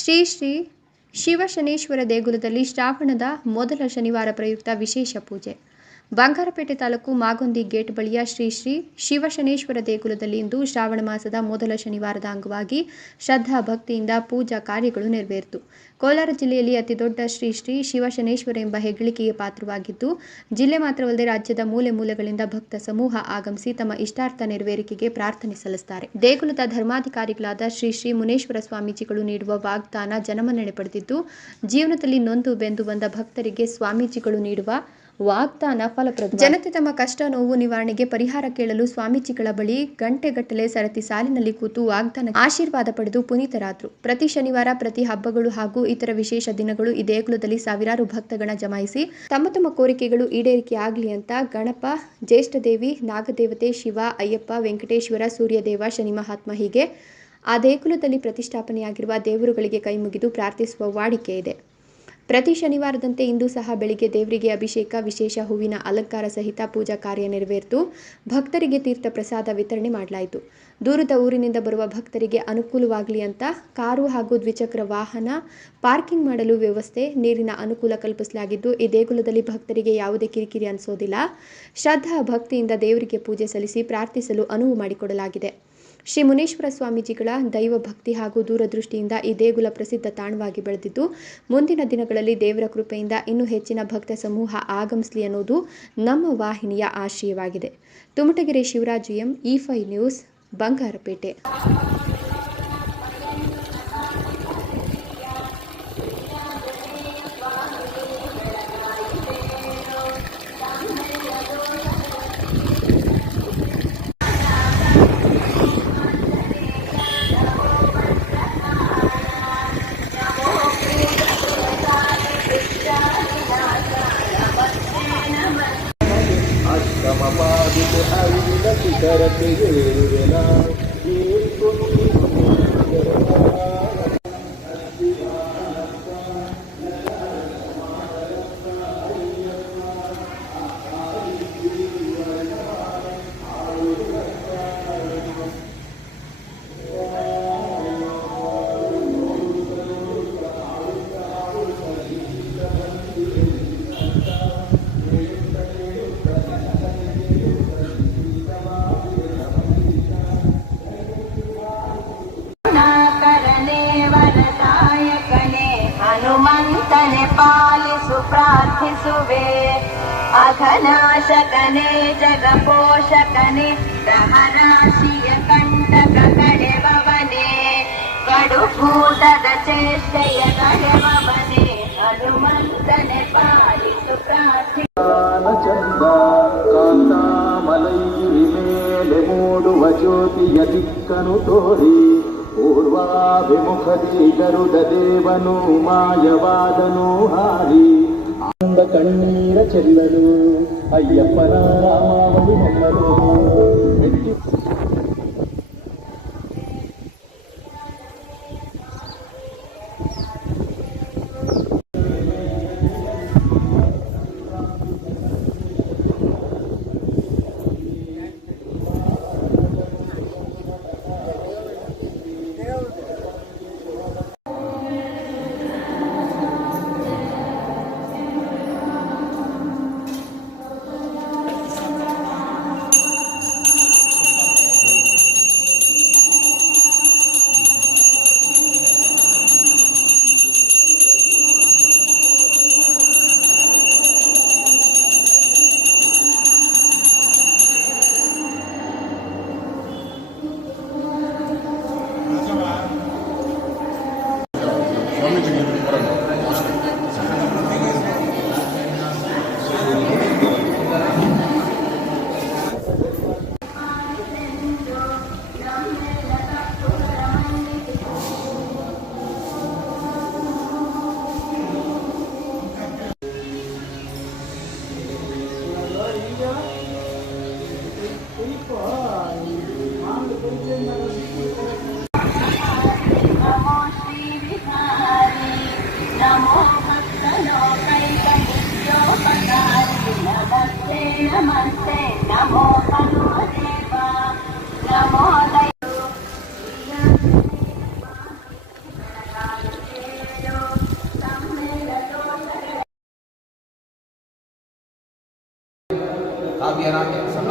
ಶ್ರೀ ಶ್ರೀ ಶಿವಶನೇಶ್ವರ ದೇಗುಲದಲ್ಲಿ ಶ್ರಾವಣದ ಮೊದಲ ಶನಿವಾರ ಪ್ರಯುಕ್ತ ವಿಶೇಷ ಪೂಜೆ. ಬಂಗಾರಪೇಟೆ ತಾಲೂಕು ಮಾಗೊಂದಿ ಗೇಟ್ ಬಳಿಯ ಶ್ರೀ ಶ್ರೀ ಶಿವಶನೇಶ್ವರ ದೇಗುಲದಲ್ಲಿ ಇಂದು ಶ್ರಾವಣ ಮಾಸದ ಮೊದಲ ಶನಿವಾರದ ಅಂಗವಾಗಿ ಶ್ರದ್ಧಾ ಭಕ್ತಿಯಿಂದ ಪೂಜಾ ಕಾರ್ಯಗಳು ನೆರವೇರಿತು. ಕೋಲಾರ ಜಿಲ್ಲೆಯಲ್ಲಿ ಅತಿದೊಡ್ಡ ಶ್ರೀ ಶ್ರೀ ಶಿವಶನೇಶ್ವರ ಎಂಬ ಹೆಗ್ಗಳಿಕೆಗೆ ಪಾತ್ರವಾಗಿದ್ದು, ಜಿಲ್ಲೆ ಮಾತ್ರವಲ್ಲದೆ ರಾಜ್ಯದ ಮೂಲೆ ಮೂಲೆಗಳಿಂದ ಭಕ್ತ ಸಮೂಹ ಆಗಮಿಸಿ ತಮ್ಮ ಇಷ್ಟಾರ್ಥ ನೆರವೇರಿಕೆಗೆ ಪ್ರಾರ್ಥನೆ ಸಲ್ಲಿಸುತ್ತಾರೆ. ದೇಗುಲದ ಧರ್ಮಾಧಿಕಾರಿಗಳಾದ ಶ್ರೀ ಶ್ರೀ ಮುನೇಶ್ವರ ಸ್ವಾಮೀಜಿಗಳು ನೀಡುವ ವಾಗ್ದಾನ ಜನಮನ್ನಣೆ ಪಡೆದಿದ್ದು, ಜೀವನದಲ್ಲಿ ನೊಂದು ಬೆಂದು ಬಂದ ಭಕ್ತರಿಗೆ ಸ್ವಾಮೀಜಿಗಳು ನೀಡುವ ವಾಗ್ದಾನ ಫಲಪ್ರದ. ಜನತೆ ತಮ್ಮ ಕಷ್ಟ ನೋವು ನಿವಾರಣೆಗೆ ಪರಿಹಾರ ಕೇಳಲು ಸ್ವಾಮೀಜಿಗಳ ಬಳಿ ಗಂಟೆಗಟ್ಟಲೆ ಸರತಿ ಸಾಲಿನಲ್ಲಿ ಕೂತು ವಾಗ್ದಾನ ಆಶೀರ್ವಾದ ಪಡೆದು ಪುನೀತರಾದರು. ಪ್ರತಿ ಶನಿವಾರ, ಪ್ರತಿ ಹಬ್ಬಗಳು ಹಾಗೂ ಇತರ ವಿಶೇಷ ದಿನಗಳು ಈ ದೇಗುಲದಲ್ಲಿ ಸಾವಿರಾರು ಭಕ್ತಗಣ ಜಮಾಯಿಸಿ ತಮ್ಮ ತಮ್ಮ ಕೋರಿಕೆಗಳು ಈಡೇರಿಕೆಯಾಗಲಿ ಅಂತ ಗಣಪ, ಜ್ಯೇಷ್ಠದೇವಿ, ನಾಗದೇವತೆ, ಶಿವ, ಅಯ್ಯಪ್ಪ, ವೆಂಕಟೇಶ್ವರ, ಸೂರ್ಯದೇವ, ಶನಿ ಮಹಾತ್ಮ ಹೀಗೆ ಆ ದೇಗುಲದಲ್ಲಿ ಪ್ರತಿಷ್ಠಾಪನೆಯಾಗಿರುವ ದೇವರುಗಳಿಗೆ ಕೈಮುಗಿದು ಪ್ರಾರ್ಥಿಸುವ ವಾಡಿಕೆ ಇದೆ. ಪ್ರತಿ ಶನಿವಾರದಂತೆ ಇಂದು ಸಹ ಬೆಳಿಗ್ಗೆ ದೇವರಿಗೆ ಅಭಿಷೇಕ, ವಿಶೇಷ ಹೂವಿನ ಅಲಂಕಾರ ಸಹಿತ ಪೂಜಾ ಕಾರ್ಯ ನೆರವೇರಿತು. ಭಕ್ತರಿಗೆ ತೀರ್ಥ ಪ್ರಸಾದ ವಿತರಣೆ ಮಾಡಲಾಯಿತು. ದೂರದ ಊರಿನಿಂದ ಬರುವ ಭಕ್ತರಿಗೆ ಅನುಕೂಲವಾಗಲಿ ಅಂತ ಕಾರು ಹಾಗೂ ದ್ವಿಚಕ್ರ ವಾಹನ ಪಾರ್ಕಿಂಗ್ ಮಾಡಲು ವ್ಯವಸ್ಥೆ, ನೀರಿನ ಅನುಕೂಲ ಕಲ್ಪಿಸಲಾಗಿದ್ದು, ಈ ದೇಗುಲದಲ್ಲಿ ಭಕ್ತರಿಗೆ ಯಾವುದೇ ಕಿರಿಕಿರಿ ಅನಿಸೋದಿಲ್ಲ. ಶ್ರದ್ಧಾ ಭಕ್ತಿಯಿಂದ ದೇವರಿಗೆ ಪೂಜೆ ಸಲ್ಲಿಸಿ ಪ್ರಾರ್ಥಿಸಲು ಅನುವು ಮಾಡಿಕೊಡಲಾಗಿದೆ. ಶ್ರೀ ಮುನೇಶ್ವರ ಸ್ವಾಮೀಜಿಗಳ ದೈವ ಭಕ್ತಿ ಹಾಗೂ ದೂರದೃಷ್ಟಿಯಿಂದ ಈ ದೇಗುಲ ಪ್ರಸಿದ್ಧ ತಾಣವಾಗಿ ಬೆಳೆದಿದ್ದು, ಮುಂದಿನ ದಿನಗಳಲ್ಲಿ ದೇವರ ಕೃಪೆಯಿಂದ ಇನ್ನೂ ಹೆಚ್ಚಿನ ಭಕ್ತ ಸಮೂಹ ಆಗಮಿಸಲಿ ಅನ್ನೋದು ನಮ್ಮ ವಾಹಿನಿಯ ಆಶಯವಾಗಿದೆ. Tumatagere Shivaraju M, E5 news, Bangarapete. ಸಮಪಾದಿತ ಅರಿವಿನ ಶಿಖರಕ್ಕೆ ಏರುವೆನ ಹನುಮಂತನೆ ಪಾಲಿಸು ಪ್ರಾರ್ಥಿಸುವೆ, ಅಘನಾಶಕನೆ ಜಗಪೋಷಕನೆ, ಗ್ರಹರಾಶಿಯ ಕಂಟಕ ಕಡೆವವನೆ, ಕಡುಭೂತದ ಚೇಷ್ಟೆಯ ಕಡೆವವನೆ, ಹನುಮಂತನೆ ಪಾಲಿಸು ಚಂದ ಕಾಂತಾಮಲೈರಿ ಮೇಲೆ ಮೂಡುವ ಜ್ಯೋತಿಯ ದಿಕ್ಕನು ತೋರಿ, ಪೂರ್ವಾಭಿಮುಖದಿ ಗರುಡ ದೇವನು ಮಾಯವಾದನು ಹಾರಿ, ಆನಂದ ಕಣ್ಣೀರ ಚೆಲ್ಲಲು ಅಯ್ಯಪ್ಪನ ರಾಮಾವಳಿ ಹೊಮ್ಮಲು. ಕಾವ್ಯನಾಟ್ಯ ಸಹ